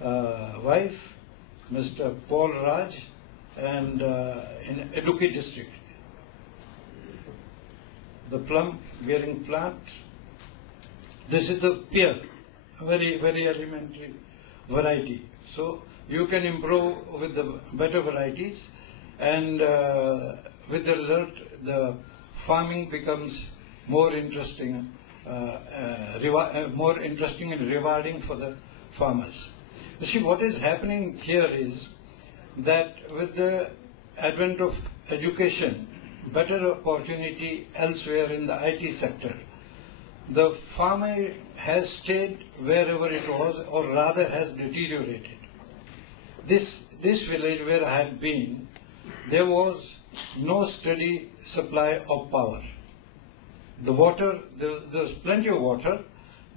wife, Mr. Paul Raj, and in Idukki district. The plum bearing plant. This is the pear, very elementary variety. So you can improve with the better varieties, and with the result, the farming becomes more interesting, and rewarding for the farmers. You see, what is happening here is that with the advent of education, better opportunity elsewhere in the IT sector, the farmer has stayed wherever it was, or rather has deteriorated. This village where I had been, there was no steady supply of power. The water, there was plenty of water,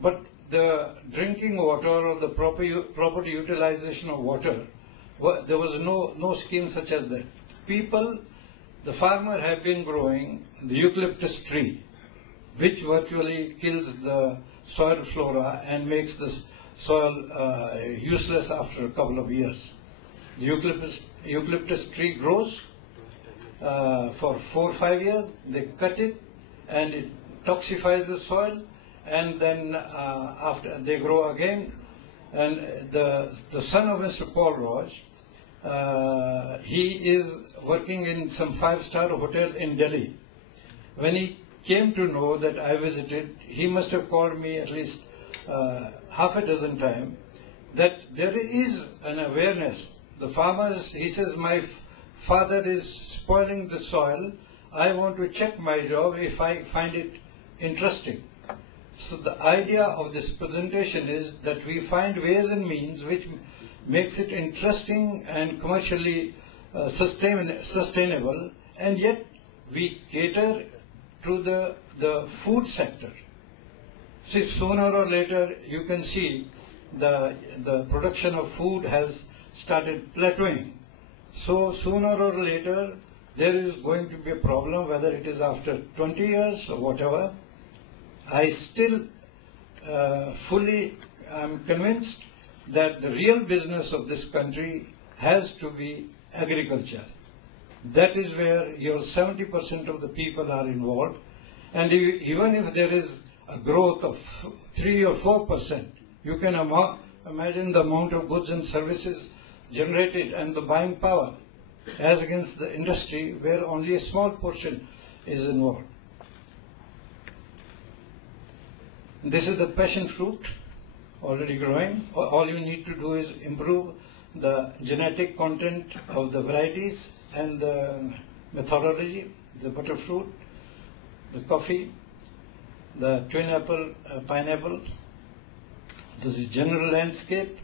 but the drinking water or the proper utilization of water, there was no scheme such as that. The farmer have been growing the eucalyptus tree, which virtually kills the soil flora and makes the soil useless after a couple of years. The eucalyptus tree grows for 4 or 5 years, they cut it and it toxifies the soil, and then after they grow again. And the son of Mr. Paul Raj, he is working in some 5-star hotel in Delhi. When he came to know that I visited, he must have called me at least half a dozen times, that there is an awareness. The farmers, he says, my father is spoiling the soil. I want to check my job if I find it interesting. So the idea of this presentation is that we find ways and means which makes it interesting and commercially sustainable, and yet we cater to the food sector. See, sooner or later you can see the production of food has started plateauing. So sooner or later there is going to be a problem, whether it is after 20 years or whatever. I still fully am convinced that the real business of this country has to be agriculture. That is where your 70% of the people are involved. And even if there is a growth of 3 or 4%, you can imagine the amount of goods and services generated and the buying power, as against the industry where only a small portion is involved. This is the passion fruit already growing. All you need to do is improve the genetic content of the varieties and the methodology, the butterfruit, the coffee, the twin apple, pineapple. This is general landscape.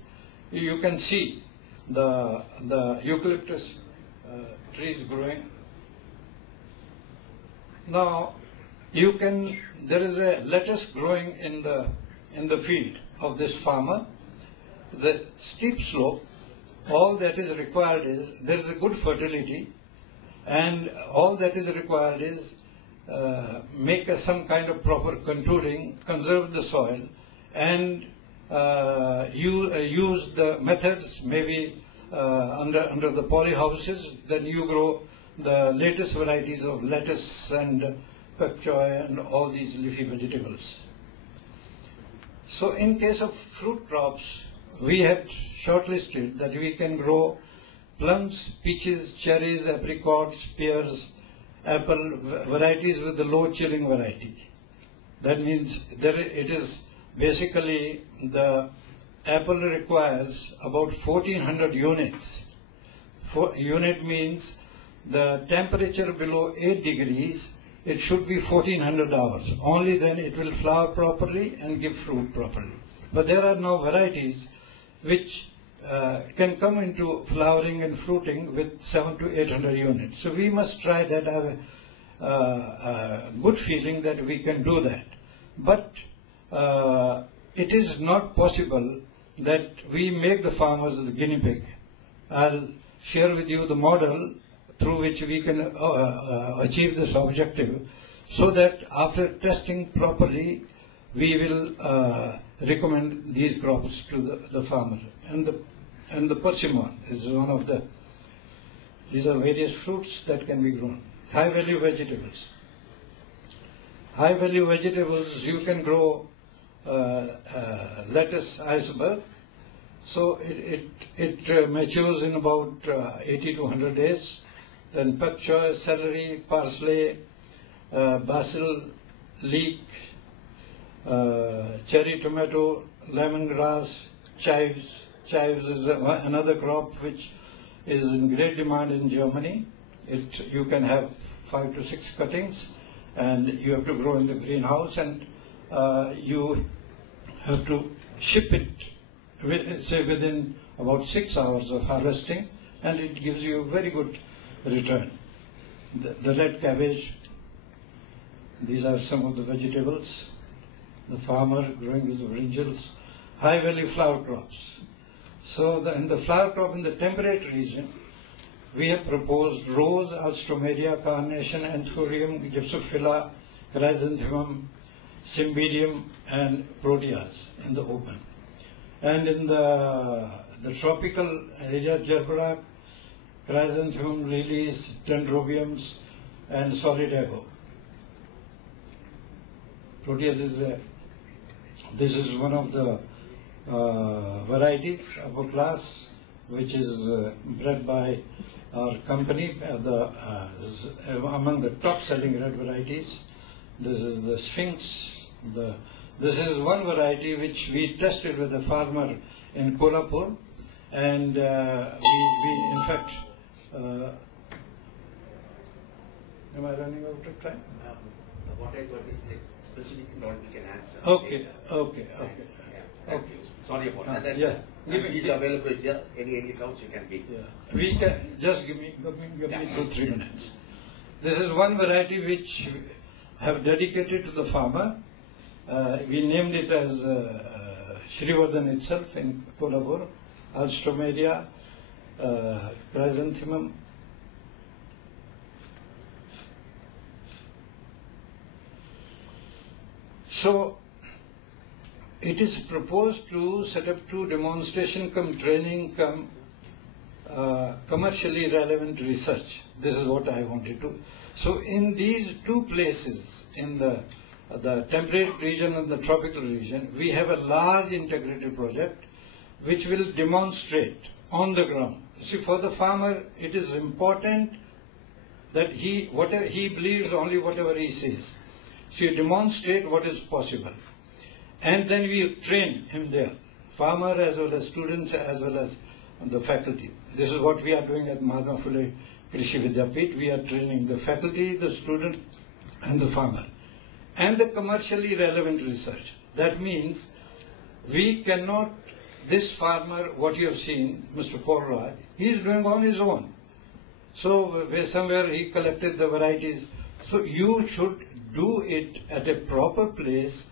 You can see the eucalyptus trees growing. Now there is a lettuce growing in the field of this farmer. The steep slope, all that is required is there is a good fertility, and all that is required is make some kind of proper contouring, conserve the soil, and use the methods maybe under the poly houses. Then you grow the latest varieties of lettuce and pak choy and all these leafy vegetables. So in case of fruit crops, we had shortlisted that we can grow plums, peaches, cherries, apricots, pears, apple, varieties with the low chilling variety. That means it is basically the apple requires about 1400 units. Unit means the temperature below 8 degrees, it should be 1400 hours. Only then it will flower properly and give fruit properly. But there are now varieties which can come into flowering and fruiting with 700 to 800 units. So we must try that. I have a good feeling that we can do that. But it is not possible that we make the farmers the guinea pig. I'll share with you the model through which we can achieve this objective, so that after testing properly, we will recommend these crops to the farmer. And the persimmon is one of the, these are various fruits that can be grown. High value vegetables. High value vegetables, you can grow lettuce, iceberg. So it matures in about 80 to 100 days. Then pak choy, celery, parsley, basil, leek, cherry tomato, lemongrass, chives. Chives is another crop which is in great demand in Germany. You can have 5 to 6 cuttings, and you have to grow in the greenhouse, and you have to ship it, say within about 6 hours of harvesting, and it gives you a very good return. The red cabbage, these are some of the vegetables. The farmer growing his brinjals. High value flower crops. So in the flower crop in the temperate region, we have proposed rose, alstroemeria, carnation, anthurium, gypsophila, chrysanthemum, cymbidium, and proteas in the open. And in the tropical area, gerbera, chrysanthemum, lilies, dendrobiums, and solidago. Proteas is this is one of the varieties, upper class, which is bred by our company, among the top-selling red varieties. This is the Sphinx. This is one variety which we tested with a farmer in Kolhapur, and we in fact, am I running out of time? What I got is like specific note we can answer. Okay. Thank you. Sorry about that. Yeah. He's available here. Any doubts you can be. Yeah. We can just give me 2-3 minutes. This is one variety which have dedicated to the farmer. We named it as Shrivardhan itself in Kolhapur, alstroemeria, chrysanthemum. So it is proposed to set up 2 demonstration cum training cum commercially relevant research. This is what I wanted to. So in these 2 places, in the temperate region and the tropical region, we have a large integrated project which will demonstrate on the ground. See, for the farmer, it is important that he believes only whatever he says. So you demonstrate what is possible. And then we train him there, farmer as well as students as well as the faculty. This is what we are doing at Mahatma Phule Krishi Vidyapit. We are training the faculty, the student, and the farmer. And the commercially relevant research. That means we cannot, this farmer, what you have seen, Mr. Porraj, he is doing on his own. So somewhere he collected the varieties. So you should do it at a proper place,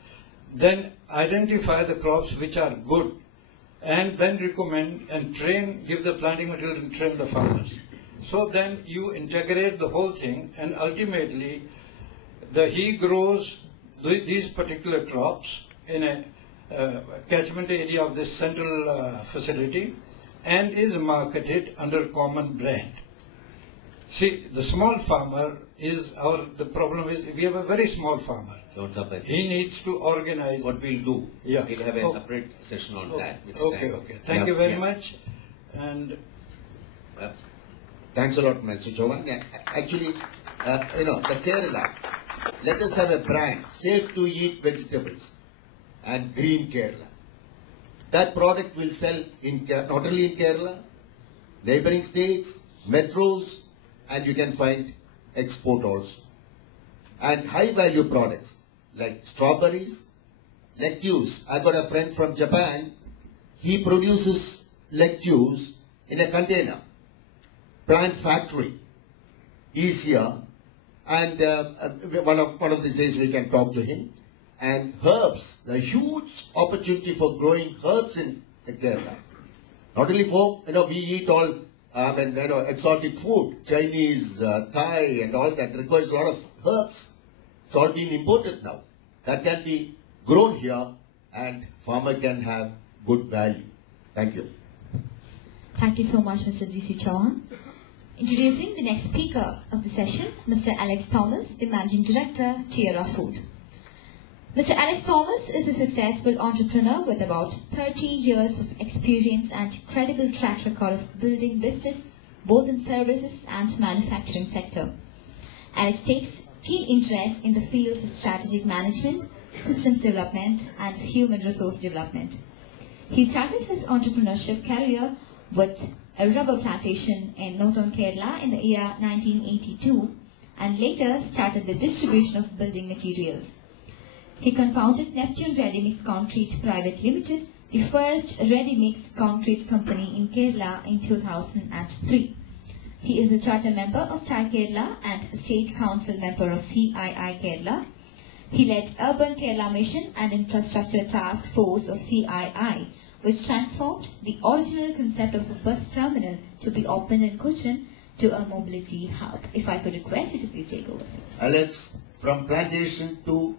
then identify the crops which are good, and then recommend and train, give the planting material and train the farmers. So then you integrate the whole thing, and ultimately he grows these particular crops in a catchment area of this central facility and is marketed under common brand. See, the small farmer is the problem is we have a very small farmer. He needs to organize. What we'll do, yeah. We'll have a separate session on that. Okay. Thank you very much. And thanks a lot, Mr. Chauhan. Actually, the Kerala, let us have a brand, safe to eat vegetables, and Green Kerala. That product will sell not only in Kerala, neighboring states, metros, and you can find export also. And high value products like strawberries, lettuce. I got a friend from Japan. He produces lettuce in a container. Plant factory. He's here, and one of these days we can talk to him. And herbs, a huge opportunity for growing herbs in Kerala. Not only for we eat all exotic food, Chinese, Thai, and all that requires a lot of herbs. It's all being imported now. That can be grown here and farmer can have good value. Thank you. Thank you so much, Mr. G.C. Chauhan. Introducing the next speaker of the session, Mr. Alex Thomas, the Managing Director, Tierra Food. Mr. Alex Thomas is a successful entrepreneur with about 30 years of experience and credible track record of building business both in services and manufacturing sector. Alex takes keen interest in the fields of strategic management, systems development, and human resource development. He started his entrepreneurship career with a rubber plantation in northern Kerala in the year 1982 and later started the distribution of building materials. He co-founded Neptune Ready Mix Concrete Private Limited, the first ready-mix concrete company in Kerala in 2003. He is the charter member of TAI Kerala and State Council member of CII Kerala. He led Urban Kerala Mission and Infrastructure Task Force of CII, which transformed the original concept of a bus terminal to be opened in Cochin to a mobility hub. If I could request you to please take over. Alex, from plantation to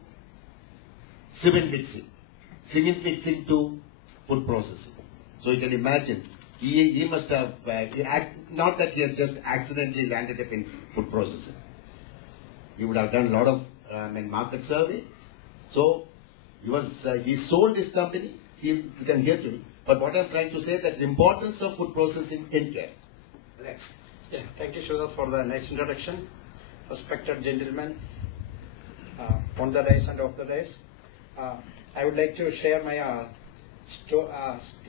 cement mixing to food processing. So you can imagine, he must have, not that he had just accidentally landed up in food processing. He would have done a lot of market survey. So he sold his company. You can hear to me. But what I'm trying to say, that the importance of food processing in care. Next. Yeah, thank you, Sudha, for the nice introduction. Respected gentlemen, on the dais and off the dais. I would like to share my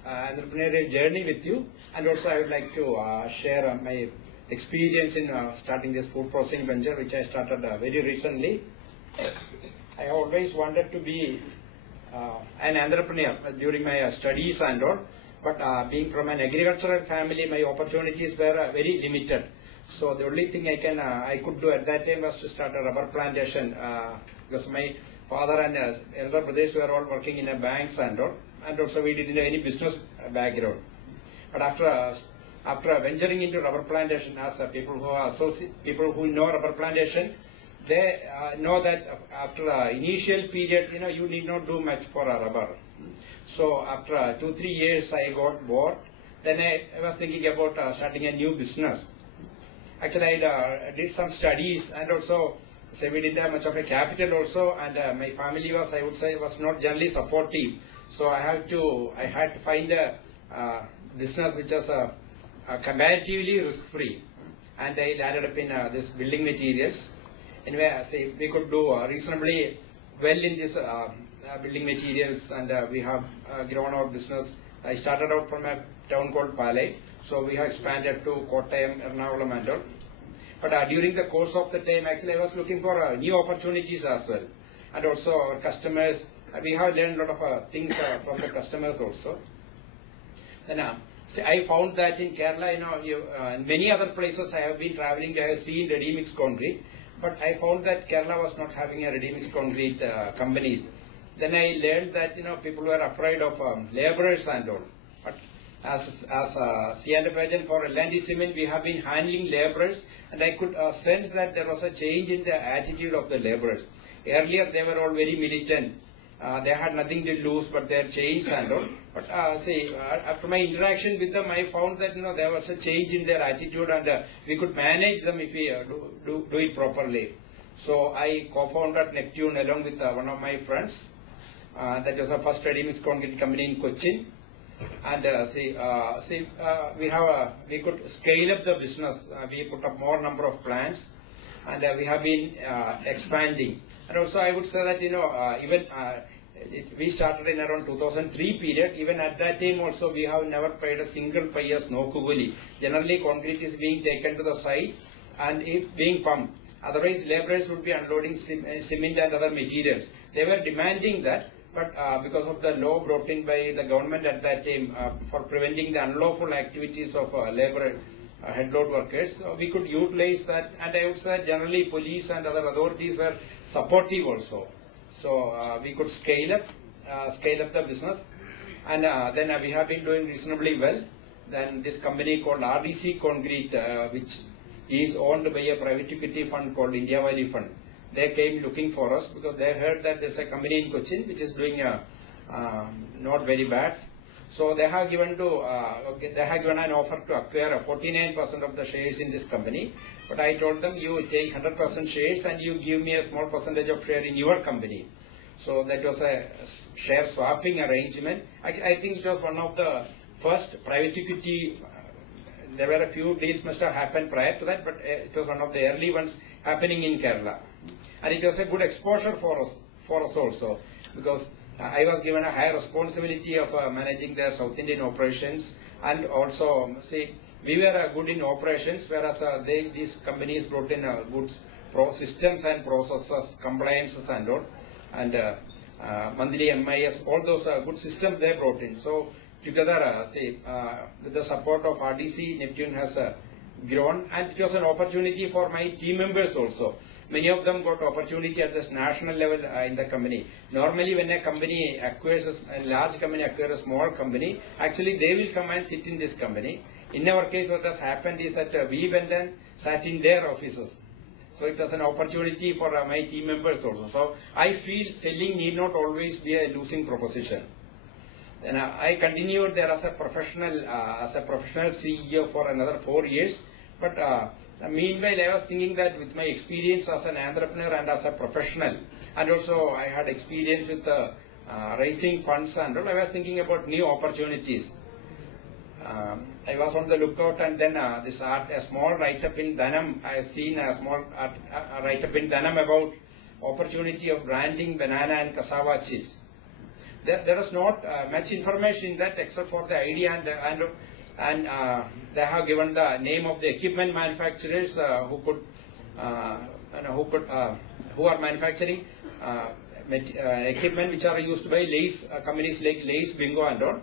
entrepreneurial journey with you, and also I would like to share my experience in starting this food processing venture, which I started very recently. I always wanted to be an entrepreneur during my studies and all, but being from an agricultural family, my opportunities were very limited. So the only thing I could do at that time was to start a rubber plantation, because my father and elder brothers were all working in a banks and all, and also we didn't have any business background. But after venturing into rubber plantation, as people who know rubber plantation, they know that after initial period, you need not do much for a rubber. So after 2-3 years, I got bored. Then I was thinking about starting a new business. Actually, I did some studies, and also we didn't have much of a capital also, and my family was, I would say, was not generally supportive. So I had to find a business which was comparatively risk-free, and I landed up in this building materials. Anyway, we could do reasonably well in this building materials, and we have grown our business. I started out from a town called Palai, so we have expanded to Kottayam, Ernakulam and all. But during the course of the time, actually, I was looking for new opportunities as well. And also our customers, we have learned a lot of things from the customers also. Then I found that in Kerala, in many other places I have been traveling, I have seen ready-mix concrete. But I found that Kerala was not having a ready-mix concrete companies. Then I learned that people were afraid of laborers and all. But as C&F agent for L&T Cement, we have been handling laborers, and I could sense that there was a change in the attitude of the laborers. Earlier they were all very militant. They had nothing to lose but their chains and all. But after my interaction with them, I found that there was a change in their attitude, and we could manage them if we do it properly. So I co-founded Neptune along with one of my friends. That was our first ready-mix concrete company in Cochin. And we could scale up the business. We put up more number of plants, and we have been expanding. And also I would say that we started in around 2003 period. Even at that time also we have never paid a single paye's no kuguli. Generally concrete is being taken to the site and it being pumped. Otherwise laborers would be unloading cement and other materials. They were demanding that, but because of the law brought in by the government at that time for preventing the unlawful activities of labor headload workers, we could utilize that, and I would say generally police and other authorities were supportive also. So we could scale up the business, and then we have been doing reasonably well. Then this company called RDC Concrete, which is owned by a private equity fund called India Valley Fund. They came looking for us because they heard that there's a company in Cochin which is doing not very bad. So they have given an offer to acquire 49% of the shares in this company. But I told them, you take 100% shares and you give me a small percentage of share in your company. So that was a share swapping arrangement. I think it was one of the first private equity. There were a few deals must have happened prior to that, but it was one of the early ones happening in Kerala. And it was a good exposure for us also, because I was given a high responsibility of managing their South Indian operations, and also, see, we were good in operations, whereas these companies brought in good systems and processes, compliances and all, and monthly MIS, all those good systems they brought in. So together, with the support of RDC, Neptune has grown, and it was an opportunity for my team members also. Many of them got opportunity at this national level in the company. Normally, when a company acquires a large company acquires a small company, actually they will come and sit in this company. In our case, what has happened is that we went and sat in their offices. So it was an opportunity for my team members also. So I feel selling need not always be a losing proposition. And I continued there as a professional CEO for another 4 years. But meanwhile, I was thinking that with my experience as an entrepreneur and as a professional, and also I had experience with raising funds and all, I was thinking about new opportunities. I was on the lookout, and then a small write-up in Dhanam, I have seen a small write-up in Dhanam about opportunity of branding banana and cassava chips. There is not much information in that except for the idea, and they have given the name of the equipment manufacturers who are manufacturing equipment which are used by Lay's companies like Lay's, Bingo and all.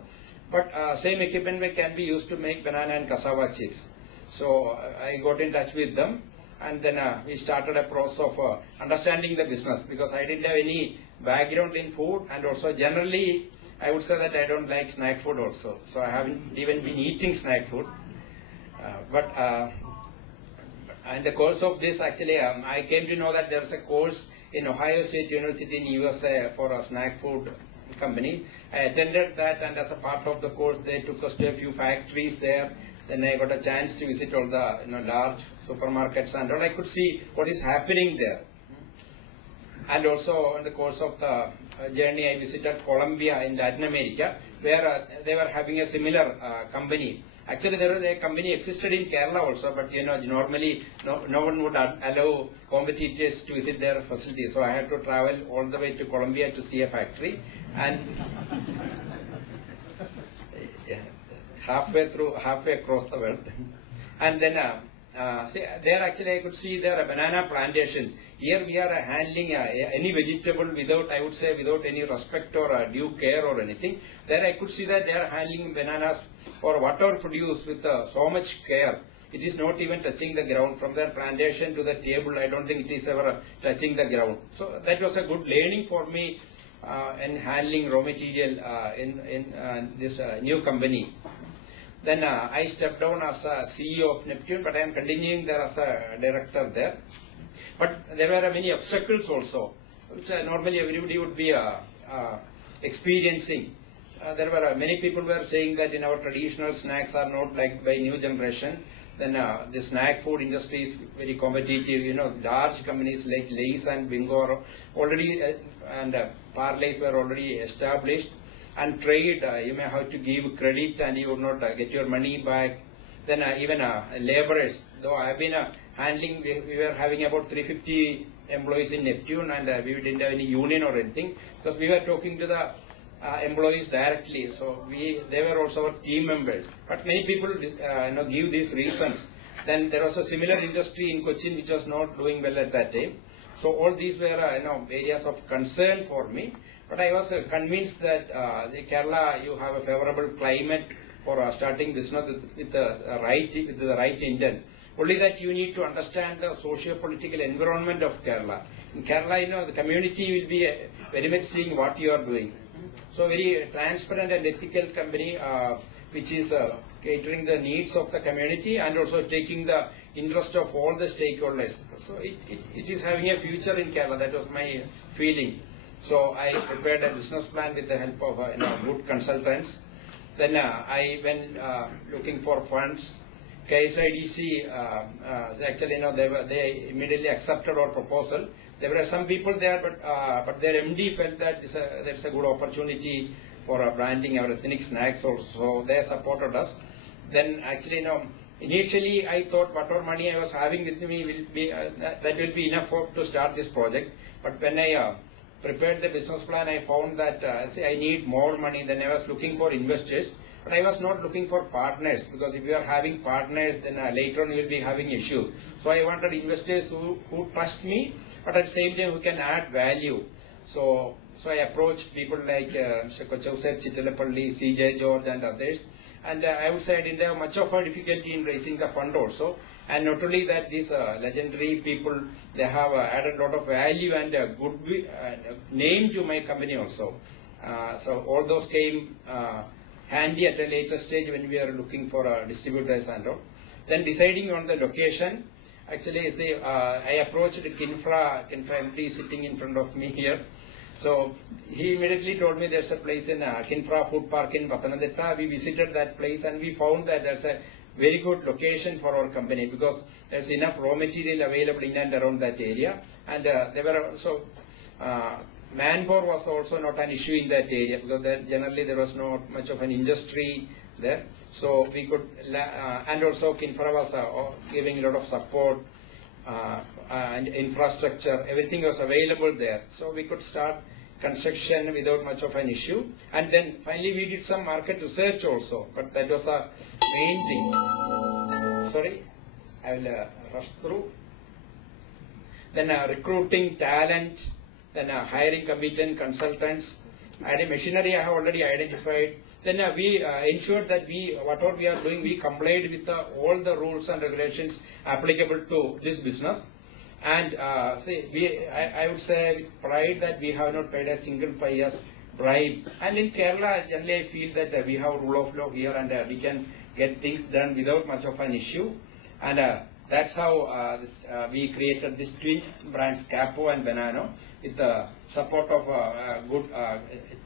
But same equipment can be used to make banana and cassava chips. So I got in touch with them, and then we started a process of understanding the business, because I didn't have any background in food, and also generally I would say that I don't like snack food also. So I haven't even been eating snack food. But in the course of this, actually, I came to know that there is a course in Ohio State University in USA for a snack food company. I attended that, and as a part of the course, they took us to a few factories there. Then I got a chance to visit all the large supermarkets and all. I could see what is happening there. And also in the course of the journey, I visited Colombia in Latin America, where they were having a similar company. Actually, there was a company existed in Kerala also, but normally no one would allow competitors to visit their facilities. So I had to travel all the way to Colombia to see a factory, and halfway across the world. And then there actually I could see there are banana plantations. Here we are handling any vegetable without, I would say, without any respect or due care or anything. There I could see that they are handling bananas or whatever produced with so much care. It is not even touching the ground. From their plantation to the table, I don't think it is ever touching the ground. So that was a good learning for me in handling raw material in this new company. Then I stepped down as a CEO of Neptune, but I am continuing there as a director there. But there were many obstacles also, which normally everybody would be experiencing. There were many people were saying that in our traditional snacks are not liked by new generation. Then the snack food industry is very competitive. Large companies like Lay's and Bingo already and Parlays were already established. And trade, you may have to give credit and you would not get your money back. Then even laborers, though I have been handling, we were having about 350 employees in Neptune, and we didn't have any union or anything, because we were talking to the employees directly. So they were also our team members. But many people give these reasons. Then there was a similar industry in Cochin which was not doing well at that time. So all these were areas of concern for me. But I was convinced that in Kerala you have a favorable climate for starting business with the right intent. Only that you need to understand the socio-political environment of Kerala. In Kerala, the community will be very much seeing what you are doing. So very transparent and ethical company which is catering the needs of the community and also taking the interest of all the stakeholders. So it is having a future in Kerala. That was my feeling. So I prepared a business plan with the help of good consultants. Then I went looking for funds. KSIDC actually they immediately accepted our proposal. There were some people there, but their MD felt that there's a good opportunity for branding our ethnic snacks also. They supported us. Then actually initially I thought whatever money I was having with me will be that will be enough to start this project. But when I prepared the business plan, I found that I need more money. Then I was looking for investors, but I was not looking for partners, because if you are having partners, then later on you will be having issues. So I wanted investors who trust me, but at the same time who can add value. So I approached people like Mr. Kochauser, Chittalapalli, CJ George and others. And I would say I didn't have much of a difficulty in raising the fund also. And not only that, these legendary people, they have added a lot of value and good name to my company also. So all those came handy at a later stage when we are looking for distributors and all. Then deciding on the location, actually I approached Kinfra MD sitting in front of me here. So he immediately told me there's a place in Kinfra Food Park in Pathanamthitta. We visited that place and we found that there's a very good location for our company, because there's enough raw material available in and around that area. And there were also manpower was also not an issue in that area, because generally there was not much of an industry there. So we could, and also Kinfra was giving a lot of support. And infrastructure, everything was available there. So we could start construction without much of an issue. And then finally we did some market research also, but that was a main thing. Sorry, I will rush through. Then recruiting talent, then hiring competent consultants. Machinery I have already identified. Then we ensured that whatever we are doing, we complied with all the rules and regulations applicable to this business. And I would say with pride that we have not paid a single pious bribe. And in Kerala, generally I feel that we have rule of law here, and we can get things done without much of an issue. And that's how we created this twin brands, Capo and Banano, with the support of a good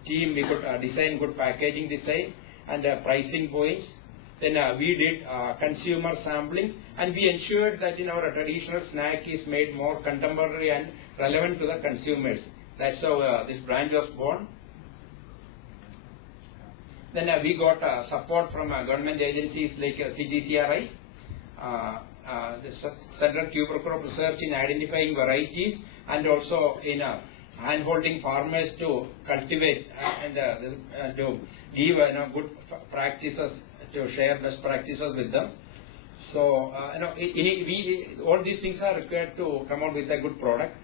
team. We could design good packaging design and pricing points. Then we did consumer sampling, and we ensured that our traditional snack is made more contemporary and relevant to the consumers. That's how this brand was born. Then we got support from government agencies like CTCRI, the Central Crop Research in identifying varieties, and also in hand-holding farmers to cultivate and to give good practices, to share best practices with them. So all these things are required to come out with a good product.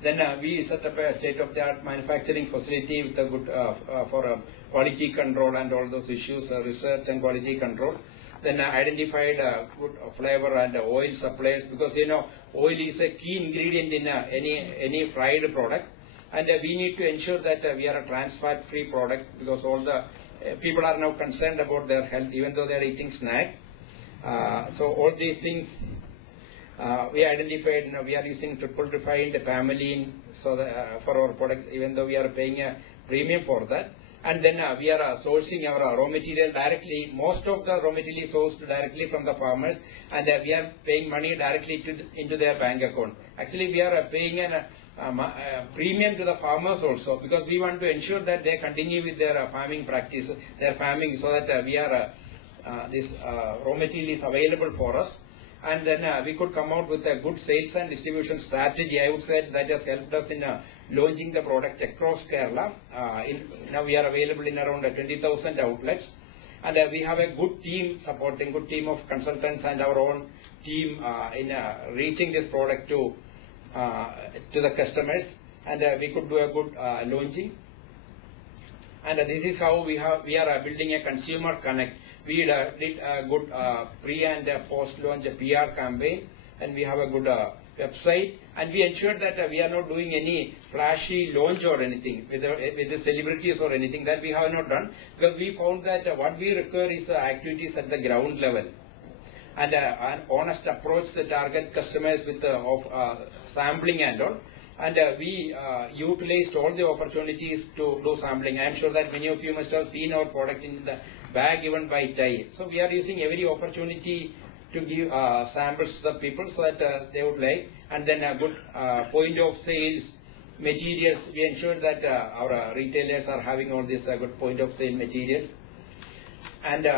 Then we set up a state-of-the-art manufacturing facility with a good for quality control and all those issues, research and quality control. Then identified good flavor and oil suppliers, because oil is a key ingredient in any fried product, and we need to ensure that we are a trans fat free product, because all the people are now concerned about their health even though they are eating snack. So all these things we identified. We are using triple refined pamelain so for our product, even though we are paying a premium for that. And then we are sourcing our raw material directly. Most of the raw material is sourced directly from the farmers, and we are paying money directly into their bank account. Actually, we are paying a premium to the farmers also, because we want to ensure that they continue with their farming practices, their farming, so that we are this raw material is available for us. And then we could come out with a good sales and distribution strategy. I would say that has helped us in launching the product across Kerala. Now we are available in around 20,000 outlets. And we have a good team supporting, good team of consultants and our own team in reaching this product to the customers. And we could do a good launching. And this is how we are building a consumer connect. We did a good pre and post-launch PR campaign, and we have a good website, and we ensured that we are not doing any flashy launch or anything with the celebrities or anything. That we have not done, because we found that what we require is activities at the ground level, and an honest approach to target customers with sampling and all. And we utilized all the opportunities to do sampling. I am sure that many of you must have seen our product in the bag given by TIE. So we are using every opportunity to give samples to the people so that they would like. And then a good point of sales materials. We ensure that our retailers are having all these good point of sale materials. And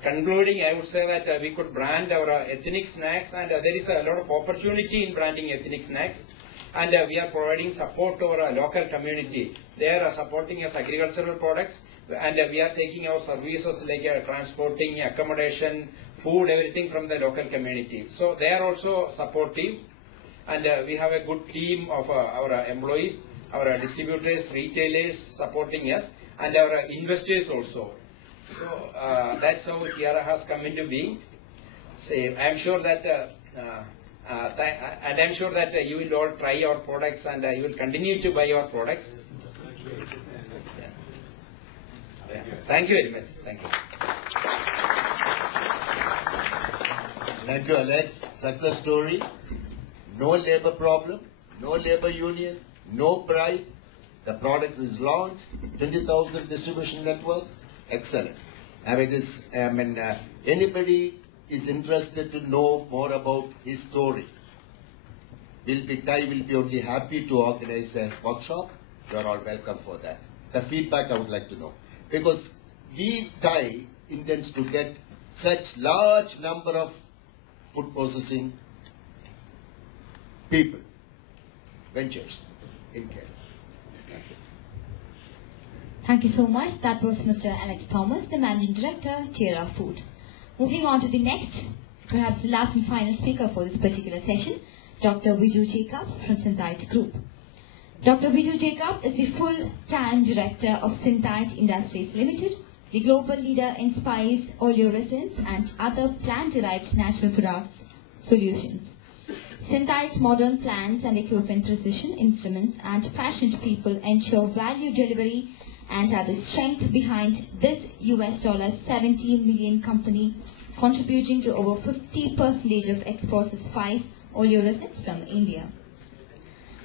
concluding, I would say that we could brand our ethnic snacks, and there is a lot of opportunity in branding ethnic snacks. And we are providing support to our local community. They are supporting us agricultural products, and we are taking our services like transporting, accommodation, food, everything from the local community. So they are also supportive, and we have a good team of our employees, our distributors, retailers supporting us, and our investors also. So that's how Tiara has come into being. So I am sure that and I'm sure that you will all try our products, and you will continue to buy our products. Yeah. Thank you very much. Thank you. Thank you, Alex. Success story. No labor problem, no labor union, no pride. The product is launched, 20,000 distribution network. Excellent. Anybody is interested to know more about his story, TIE will be only happy to organize a workshop. You are all welcome for that. The feedback I would like to know. Because TIE intends to get such large number of food processing people, ventures in Kerala. Thank you so much. That was Mr. Alex Thomas, the Managing Director, Tiara Food. Moving on to the next, perhaps the last and final speaker for this particular session, Dr. Viju Jacob from Synthite Group. Dr. Viju Jacob is the full-time Director of Synthite Industries Limited, the global leader in spice, oleoresins and other plant-derived natural products solutions. Synthite's modern plants and equipment, precision instruments and passionate people ensure value delivery and are the strength behind this $70 million company, contributing to over 50% of exports of spice oleoresins from India.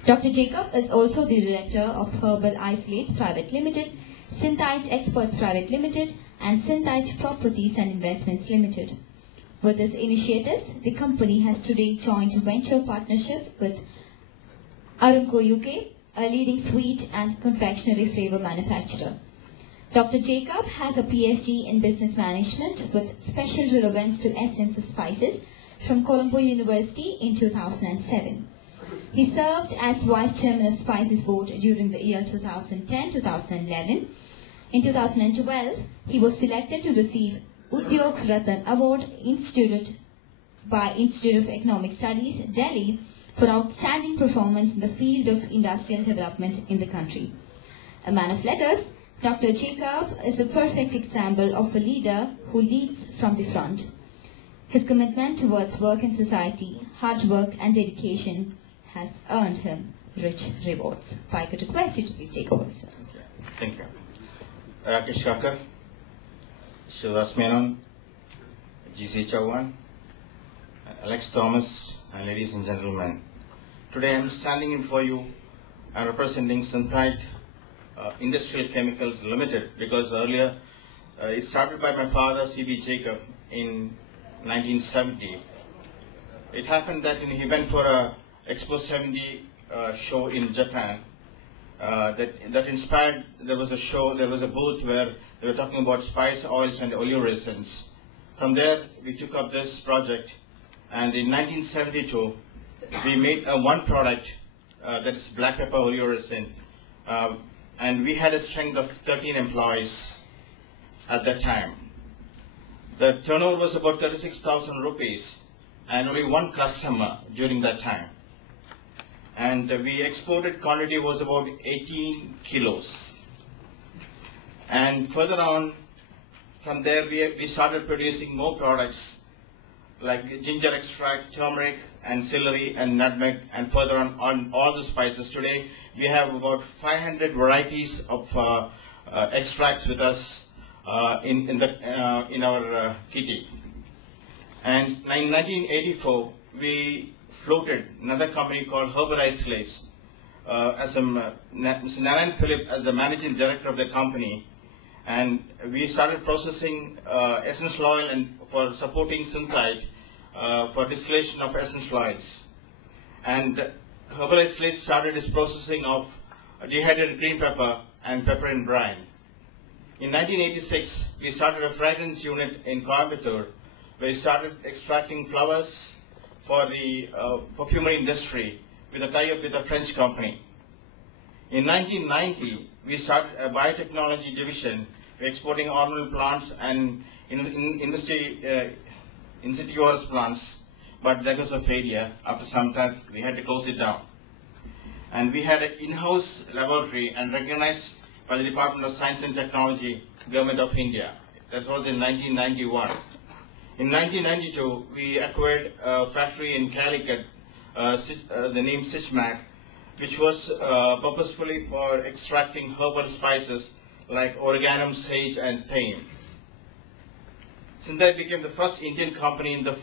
Dr. Jacob is also the Director of Herbal Isolates Private Limited, Synthite Experts Private Limited, and Synthite Properties and Investments Limited. With these initiatives, the company has today joined a venture partnership with Aramco UK, a leading sweet and confectionery flavor manufacturer. Dr. Jacob has a PhD in business management with special relevance to essence of spices from Colombo University in 2007. He served as Vice Chairman of Spices Board during the year 2010-2011. In 2012, he was selected to receive Udyog Ratan Award instituted by Institute of Economic Studies, Delhi, for outstanding performance in the field of industrial development in the country. A man of letters, Dr. Jacob is a perfect example of a leader who leads from the front. His commitment towards work and society, hard work and dedication has earned him rich rewards. If I could request you to please take over, sir. Thank you. Rakesh Kakar, Shivdas Menon, GC Chauhan, Alex Thomas, and ladies and gentlemen. Today I am standing in for you and representing Synthite Industrial Chemicals Limited, because earlier it started by my father, C.B. Jacob, in 1970. It happened that he went for a Expo 70 show in Japan. That inspired, there was a show, there was a booth where they were talking about spice oils and oleoresins. From there, we took up this project, and in 1972, we made one product, that is black pepper oleoresin, and we had a strength of 13 employees at that time. The turnover was about 36,000 rupees, and only one customer during that time. And we exported quantity was about 18 kilos. And further on, from there we started producing more products like ginger extract, turmeric, and celery, and nutmeg, and further on all the spices. Today we have about 500 varieties of extracts with us in our kitty. And in 1984, we floated another company called Herbal Isolates as Mr. Narayan Philip as the managing director of the company, and we started processing essential oil and for supporting synthite for distillation of essential oils. And Herbal Isolates started its processing of dehydrated green pepper and pepper in brine. In 1986, we started a fragrance unit in Coimbatore, where we started extracting flowers for the perfumery industry with a tie-up with a French company. In 1990, we started a biotechnology division. We're exporting ornamental plants and insectivorous plants, but that was a failure. After some time, we had to close it down. And we had an in-house laboratory and recognized by the Department of Science and Technology, Government of India. That was in 1991. In 1992, we acquired a factory in Calicut, the name Sishmac, which was purposefully for extracting herbal spices like oregano, sage, and thyme. Since that became the first Indian company in the